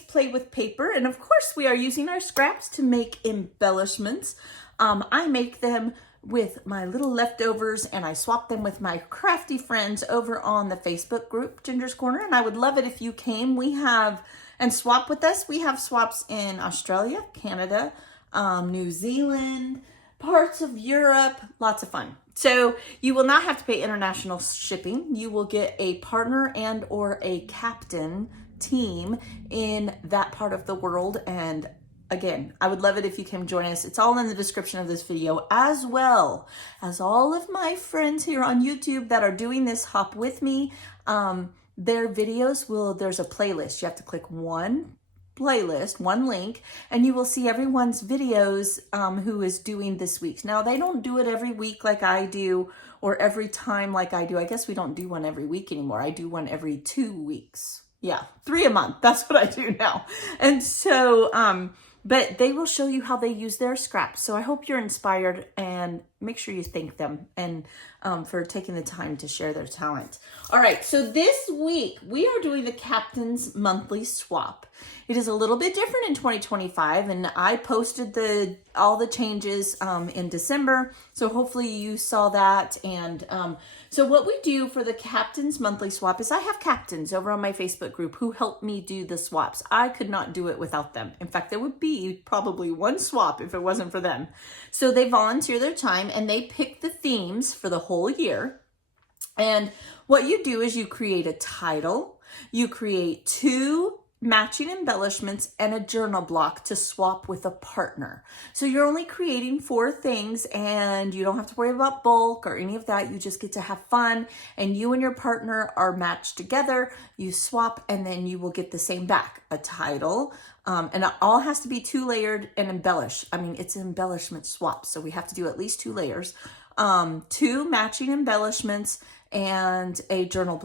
to play with paper. And of course, we are using our scraps to make embellishments. I make them with my little leftovers and I swap them with my crafty friends over on the Facebook group, Ginger's Corner. And I would love it if you came. And swap with us. We have swaps in Australia, Canada, New Zealand, parts of Europe, lots of fun. So you will not have to pay international shipping. You will get a partner and or a captain team in that part of the world. And again, I would love it if you can join us. It's all in the description of this video, as well as all of my friends here on YouTube that are doing this hop with me. Their videos there's a playlist. You have to click one playlist, one link, and you will see everyone's videos who is doing this week's. Now, they don't do it every week like I do, or every time like I do. I guess we don't do one every week anymore. I do one every 2 weeks. Yeah, 3 a month. That's what I do now. And so, but they will show you how they use their scraps. So I hope you're inspired, and make sure you thank them and for taking the time to share their talent. All right, so this week we are doing the Captain's Monthly Swap. It is a little bit different in 2025, and I posted all the changes in December. So hopefully you saw that. And so what we do for the Captain's Monthly Swap is I have captains over on my Facebook group who help me do the swaps. I could not do it without them. In fact, there would be probably one swap if it wasn't for them. So they volunteer their time and they pick the themes for the whole year. And what you do is you create a title, you create 2 matching embellishments and a journal block to swap with a partner. So you're only creating 4 things and you don't have to worry about bulk or any of that. You just get to have fun, and you and your partner are matched together. You swap and then you will get the same back, a title. And it all has to be 2-layered and embellished. I mean, it's an embellishment swap, so we have to do at least 2 layers. 2 matching embellishments and a journal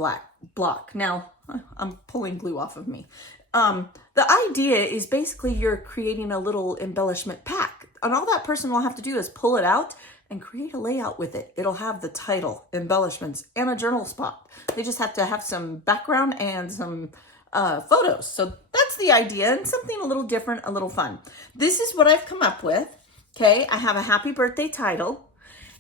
block. Now, I'm pulling glue off of me. The idea is basically you're creating a little embellishment pack, and all that person will have to do is pull it out and create a layout with it. It'll have the title, embellishments, and a journal spot. They just have to have some background and some photos. So that's the idea, and something a little different, a little fun. This is what I've come up with. Okay, I have a happy birthday title,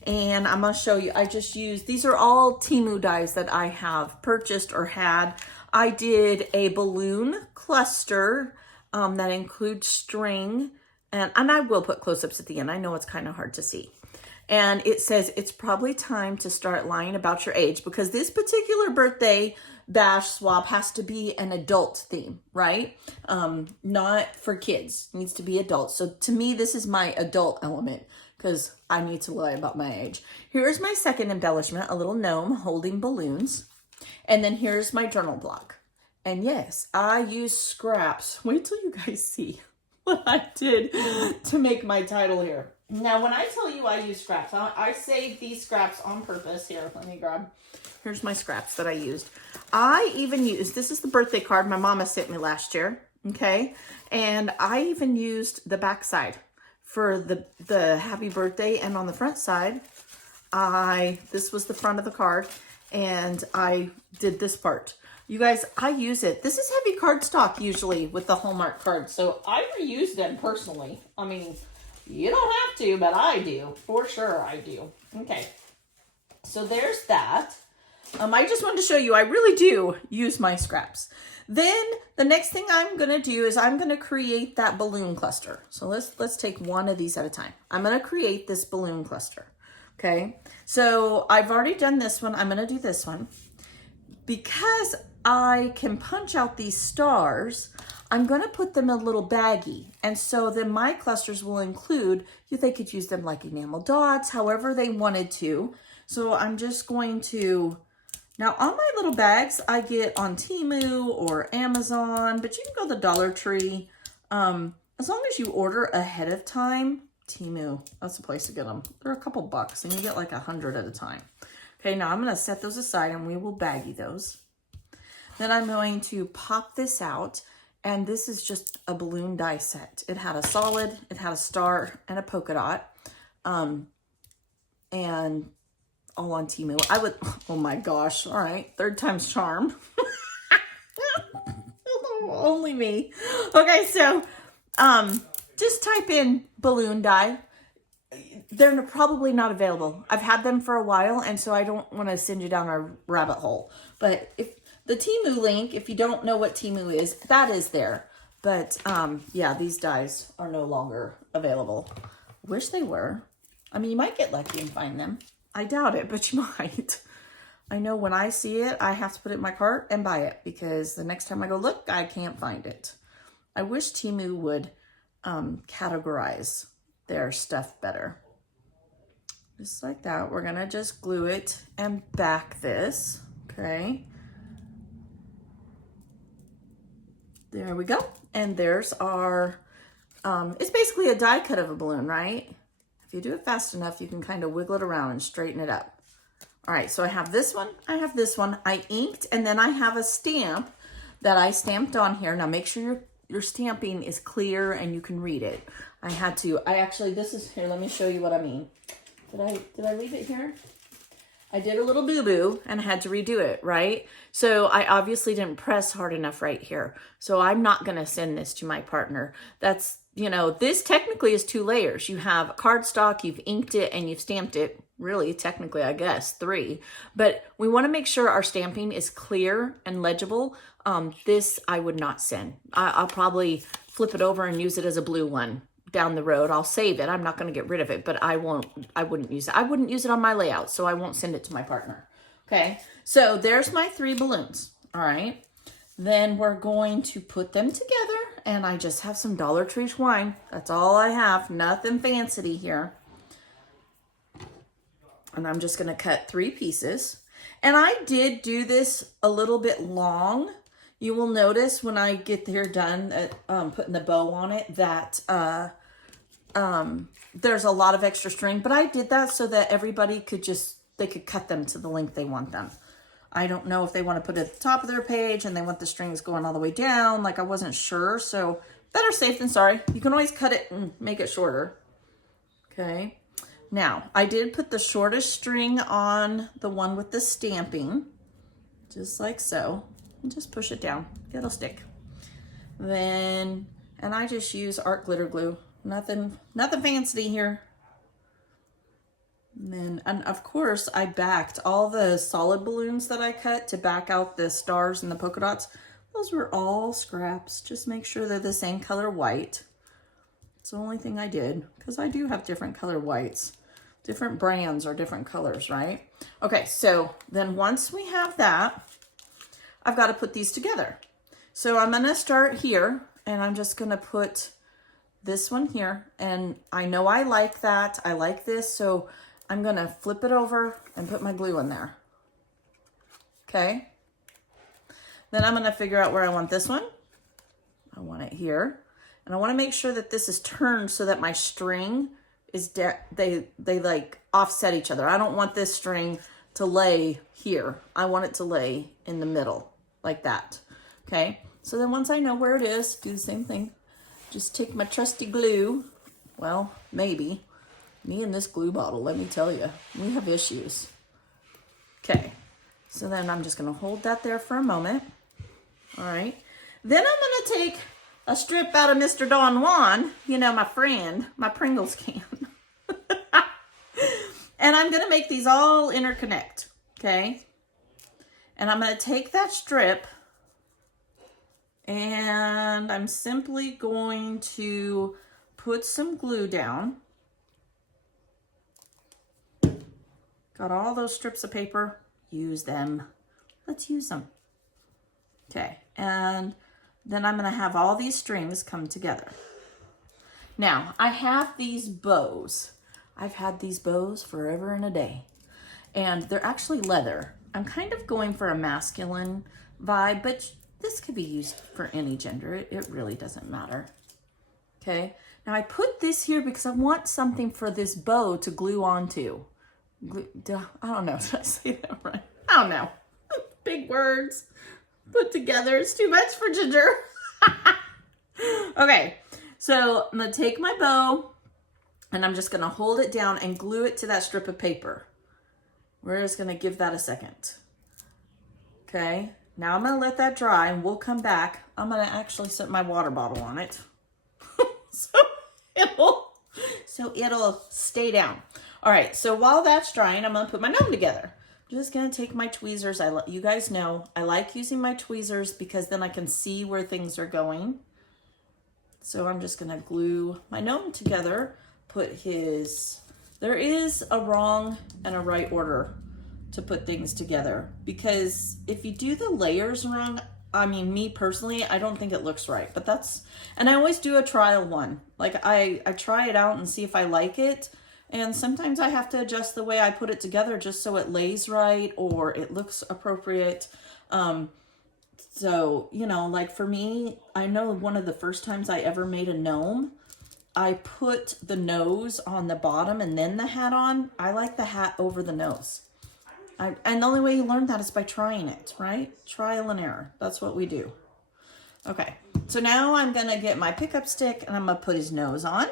and I'm going to show you. I just used, these are all Temu dies that I have purchased or had. I did a balloon cluster that includes string, and I will put close-ups at the end. I know it's kind of hard to see. And it says it's probably time to start lying about your age, because this particular birthday bash swap has to be an adult theme, right? Not for kids. It needs to be adult. So to me, this is my adult element, because I need to lie about my age. Here's my second embellishment, a little gnome holding balloons. And then here's my journal block. And yes, I use scraps. Wait till you guys see what I did to make my title here. Now, when I tell you I use scraps, I saved these scraps on purpose. Here, let me grab. Here's my scraps that I used. I even used, this is the birthday card my mama sent me last year, okay? And I even used the back side for the happy birthday, and on the front side, this was the front of the card, and I did this part. You guys, I use it. This is heavy cardstock usually with the Hallmark cards, so I reuse them personally. I mean, you don't have to, but I do. For sure I do. Okay, so there's that. I just wanted to show you I really do use my scraps. Then the next thing I'm going to do is I'm going to create that balloon cluster. So let's take one of these at a time. I'm going to create this balloon cluster. Okay, so I've already done this one. I'm going to do this one. Because I can punch out these stars, I'm going to put them in a little baggie. And so then my clusters will include, they could use them like enamel dots, however they wanted to. So I'm just going to, now on my little bags, I get on Temu or Amazon, but you can go to the Dollar Tree. As long as you order ahead of time, Temu, that's the place to get them. They're a couple bucks and you get like 100 at a time. Okay, now I'm going to set those aside and we will baggie those. Then I'm going to pop this out, and this is just a balloon die set. It had a solid, it had a star, and a polka dot, and all on Temu. Oh my gosh, all right, 3rd time's charm. only me. Okay, so just type in balloon die. They're probably not available. I've had them for a while, and so I don't want to send you down a rabbit hole. But if the Temu link, if you don't know what Temu is, that is there. But yeah, these dies are no longer available. Wish they were. I mean, you might get lucky and find them. I doubt it, but you might. I know when I see it, I have to put it in my cart and buy it, because the next time I go look, I can't find it. I wish Temu would categorize their stuff better. Just like that. We're gonna just glue it and back this, okay? There we go. And there's our, it's basically a die cut of a balloon, right? If you do it fast enough, you can kind of wiggle it around and straighten it up. All right, so I have this one, I have this one, I inked, and then I have a stamp that I stamped on here. Now make sure your stamping is clear and you can read it. I actually, this is, here, let me show you what I mean. Did I leave it here? I did a little boo-boo and had to redo it, right? So I obviously didn't press hard enough right here. So I'm not gonna send this to my partner. That's, you know, this technically is 2 layers. You have cardstock, you've inked it, and you've stamped it. Really, technically, I guess 3. But we wanna make sure our stamping is clear and legible. This I would not send. I'll probably flip it over and use it as a blue one down the road. I'll save it. I'm not going to get rid of it, but I wouldn't use it. I wouldn't use it on my layout, so I won't send it to my partner. Okay, so there's my 3 balloons. All right, then we're going to put them together, and I just have some Dollar Tree twine. That's all I have, nothing fancy here. And I'm just going to cut 3 pieces. And I did do this a little bit long. You will notice when I get here done putting the bow on it that there's a lot of extra string, but I did that so that everybody could they could cut them to the length they want them. I don't know if they want to put it at the top of their page and they want the strings going all the way down. Like, I wasn't sure, so better safe than sorry. You can always cut it and make it shorter. Okay. Now, I did put the shortest string on the one with the stamping, just like so. And just push it down, it'll stick. Then, and I just use art glitter glue. Nothing fancy here. And of course, I backed all the solid balloons that I cut to back out the stars and the polka dots. Those were all scraps. Just make sure they're the same color white. It's the only thing I did, because I do have different color whites. Different brands are different colors, right? Okay, so then once we have that, I've got to put these together. So I'm gonna start here, and I'm just gonna put this one here, and I know I like that. I like this, so I'm gonna flip it over and put my glue in there. Okay. Then I'm gonna figure out where I want this one. I want it here, and I want to make sure that this is turned so that my string is they like offset each other. I don't want this string to lay here. I want it to lay in the middle like that. Okay. So then once I know where it is, do the same thing. Just take my trusty glue. Well, maybe. Me and this glue bottle, let me tell you, we have issues. Okay, so then I'm just gonna hold that there for a moment. All right, then I'm gonna take a strip out of Mr. Don Juan, you know, my friend, my Pringles can. And I'm gonna make these all interconnect, okay? And I'm gonna take that strip, and I'm simply going to put some glue down. Got all those strips of paper, use them. Let's use them. Okay, and then I'm gonna have all these strings come together. Now, I have these bows. I've had these bows forever and a day, and they're actually leather. I'm kind of going for a masculine vibe, but this could be used for any gender. It really doesn't matter. Okay, now I put this here because I want something for this bow to glue onto. I don't know, did I say that right? I don't know. Big words put together. It's too much for Ginger. Okay, so I'm gonna take my bow and I'm just gonna hold it down and glue it to that strip of paper. We're just gonna give that a second. Okay, Now I'm gonna let that dry and we'll come back. I'm gonna actually set my water bottle on it. so it'll stay down. All right, so while that's drying, I'm gonna put my gnome together. I'm just gonna take my tweezers. You guys know I like using my tweezers because then I can see where things are going. So I'm just gonna glue my gnome together, there is a wrong and a right order to put things together, because if you do the layers wrong, I mean, me personally, I don't think it looks right, but and I always do a trial one. Like I try it out and see if I like it. And sometimes I have to adjust the way I put it together just so it lays right or it looks appropriate. So, you know, like for me, I know one of the first times I ever made a gnome, I put the nose on the bottom and then the hat on. I like the hat over the nose. And the only way you learn that is by trying it, right? Trial and error. That's what we do. Okay, so now I'm gonna get my pickup stick and I'm gonna put his nose on,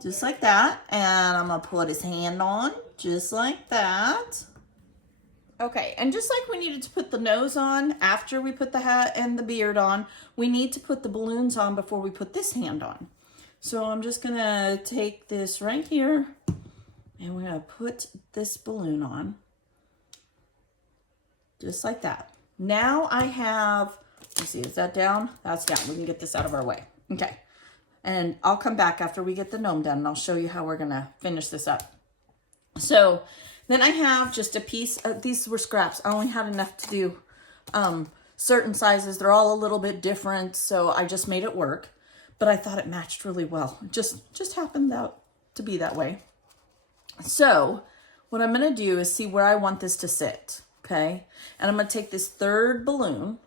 just like that. And I'm gonna put his hand on, just like that. Okay, and just like we needed to put the nose on after we put the hat and the beard on, we need to put the balloons on before we put this hand on. So I'm just gonna take this right here and we're gonna put this balloon on. Just like that. Now I have, let's see, is that down? That's down. We can get this out of our way. Okay. And I'll come back after we get the gnome done and I'll show you how we're gonna finish this up. So then I have just a piece of, these were scraps. I only had enough to do certain sizes. They're all a little bit different, so I just made it work. But I thought it matched really well. It just happened to be that way. So what I'm gonna do is see where I want this to sit. Okay, and I'm gonna take this third balloon,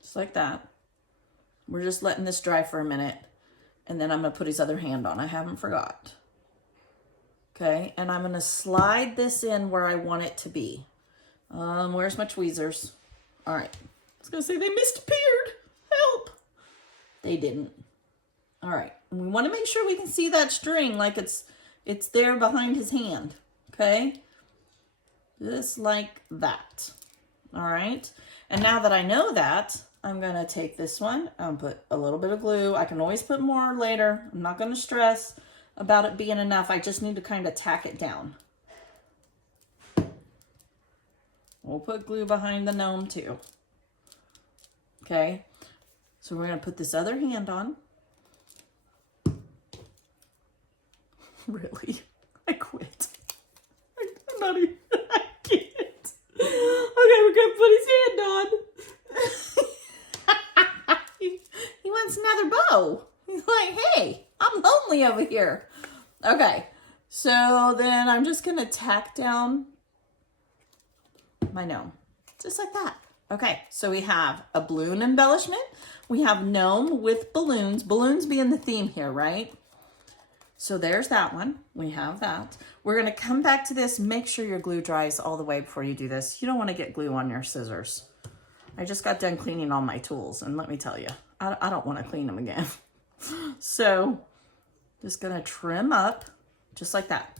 just like that. We're just letting this dry for a minute, and then I'm gonna put his other hand on. I haven't forgot. Okay, and I'm gonna slide this in where I want it to be. Where's my tweezers? All right, I was gonna say they disappeared. Help! They didn't. All right, and we wanna make sure we can see that string like it's there behind his hand, okay? Just like that. All right. And now that I know that, I'm going to take this one and put a little bit of glue. I can always put more later. I'm not going to stress about it being enough. I just need to kind of tack it down. We'll put glue behind the gnome too. Okay. So we're going to put this other hand on. Really? I quit. I'm not even... Okay, we're gonna put his hand on. he wants another bow. He's like, hey, I'm lonely over here. Okay, so then I'm just gonna tack down my gnome, just like that. Okay, so we have a balloon embellishment. We have gnome with balloons. Balloons being the theme here, right? So there's that one. We have that. We're going to come back to this. Make sure your glue dries all the way before you do this. You don't want to get glue on your scissors. I just got done cleaning all my tools, and let me tell you, I don't want to clean them again. So just going to trim up just like that.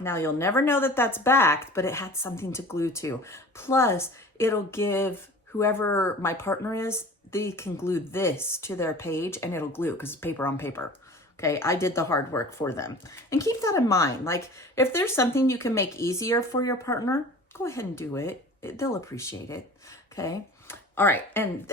Now you'll never know that that's backed, but it had something to glue to. Plus, it'll give whoever my partner is, they can glue this to their page and it'll glue because it's paper on paper. Okay, I did the hard work for them. And keep that in mind. Like, if there's something you can make easier for your partner, go ahead and do it. They'll appreciate it, okay? All right, and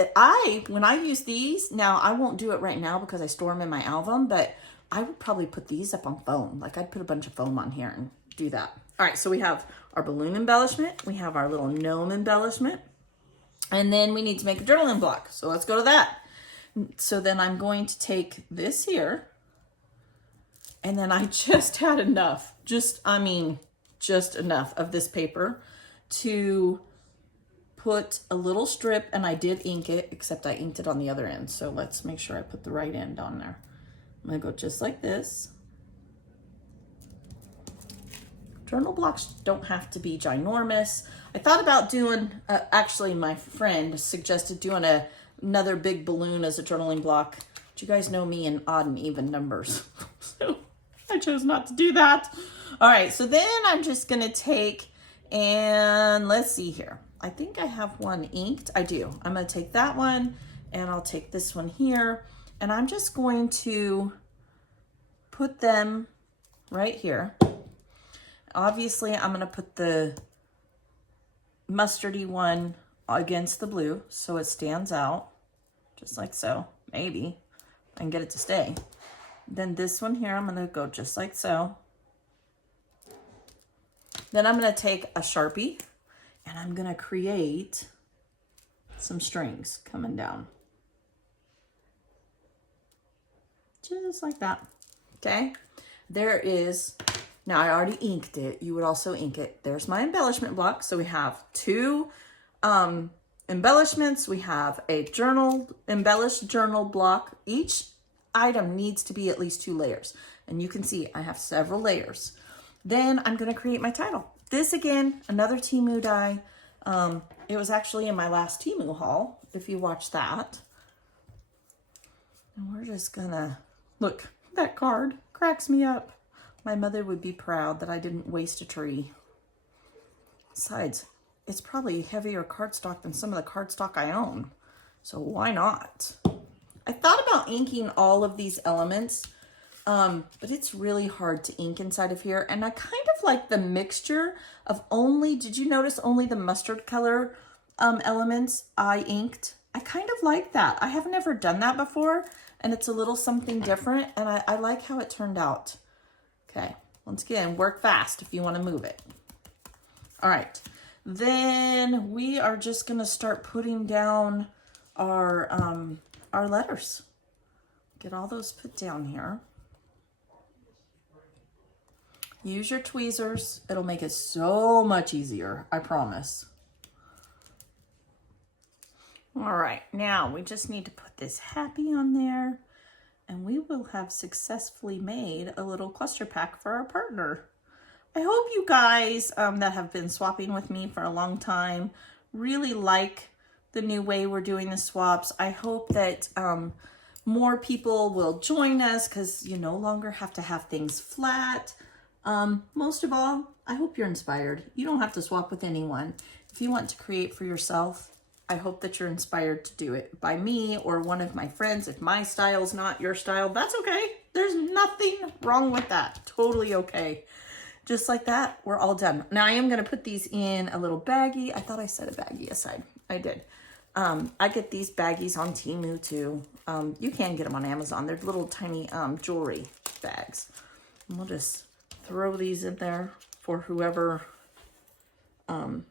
when I use these, now I won't do it right now because I store them in my album, but I would probably put these up on foam. Like, I'd put a bunch of foam on here and do that. All right, so we have our balloon embellishment. We have our little gnome embellishment. And then we need to make a journaling block. So let's go to that. So then I'm going to take this here. And then I just had enough, just enough of this paper to put a little strip, and I did ink it, except I inked it on the other end. So let's make sure I put the right end on there. I'm gonna go just like this. Journal blocks don't have to be ginormous. I thought about doing, actually my friend suggested doing another big balloon as a journaling block. But you guys know me in odd and even numbers. So I chose not to do that. All right, so then I'm just gonna take, and let's see here. I think I have one inked. I do. I'm going to take that one and I'll take this one here. And I'm just going to put them right here. Obviously, I'm going to put the mustardy one against the blue so it stands out, just like so. Maybe I can get it to stay. Then this one here, I'm going to go just like so. Then I'm going to take a Sharpie and I'm going to create some strings coming down. Just like that. Okay. There is, now I already inked it. You would also ink it. There's my embellishment block. So we have two embellishments. We have a embellished journal block. Each item needs to be at least 2 layers. And you can see I have several layers. Then I'm going to create my title. This again, another Temu die. It was actually in my last Temu haul, if you watch that. And we're just gonna, look, that card cracks me up. My mother would be proud that I didn't waste a tree. Besides, it's probably heavier cardstock than some of the cardstock I own. So why not? I thought about inking all of these elements, but it's really hard to ink inside of here. And I kind of like the mixture of only, did you notice only the mustard color elements I inked? I kind of like that. I have never done that before, and it's a little something different, and I like how it turned out. Okay, once again, work fast if you want to move it. All right, then we are just gonna start putting down our letters. Get all those put down here. Use your tweezers. It'll make it so much easier, I promise. All right, now we just need to put this happy on there, and we will have successfully made a little cluster pack for our partner. I hope you guys that have been swapping with me for a long time really like the new way we're doing the swaps. I hope that more people will join us because you no longer have to have things flat. Most of all, I hope you're inspired. You don't have to swap with anyone. If you want to create for yourself, I hope that you're inspired to do it by me or one of my friends. If my style's not your style, that's okay. There's nothing wrong with that. Totally okay. Just like that, we're all done. Now I am going to put these in a little baggie. I thought I set a baggie aside. I did. I get these baggies on Temu too. You can get them on Amazon. They're little tiny jewelry bags. And we'll just throw these in there for whoever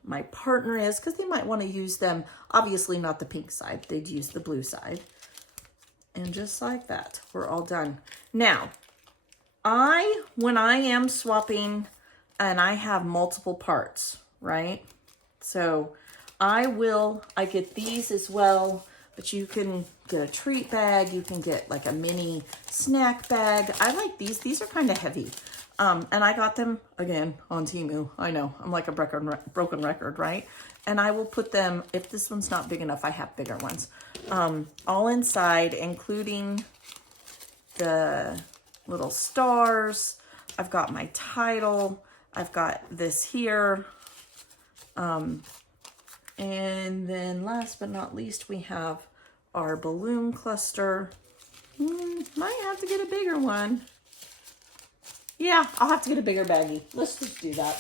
my partner is, because they might want to use them. Obviously not the pink side. They'd use the blue side. And just like that, we're all done. Now, when I am swapping and I have multiple parts, right? So I get these as well, but you can get a treat bag. You can get like a mini snack bag. I like these. These are kind of heavy. And I got them, again, on Temu. I know, I'm like a broken record, right? And I will put them, if this one's not big enough, I have bigger ones, all inside, including the little stars. I've got my title. I've got this here. And then last but not least, we have our balloon cluster. Might have to get a bigger one. Yeah, I'll have to get a bigger baggie. Let's just do that.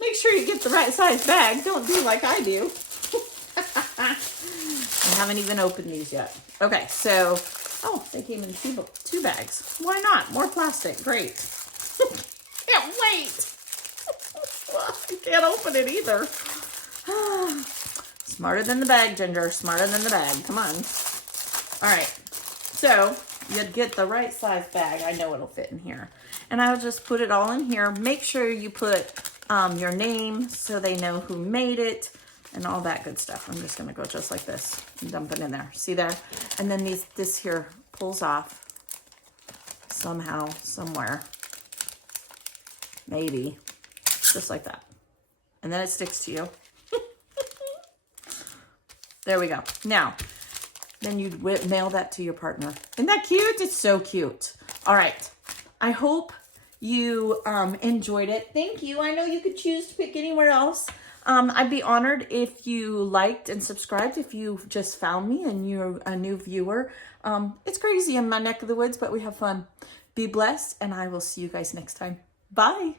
Make sure you get the right size bag. Don't do like I do. I haven't even opened these yet. Okay, so, oh, they came in two bags. Why not? More plastic. Great. Can't wait. I can't open it either. Smarter than the bag, Ginger. Smarter than the bag. Come on. All right. So, you'd get the right size bag. I know it'll fit in here. And I'll just put it all in here. Make sure you put your name so they know who made it and all that good stuff. I'm just going to go just like this and dump it in there. See there? And then this here pulls off somehow, somewhere. Maybe. Just like that. And then it sticks to you. There we go. Now, then you'd mail that to your partner. Isn't that cute? It's so cute. All right. I hope you enjoyed it. Thank you. I know you could choose to pick anywhere else. I'd be honored if you liked and subscribed if you just found me and you're a new viewer. It's crazy in my neck of the woods, but we have fun. Be blessed, and I will see you guys next time. Bye.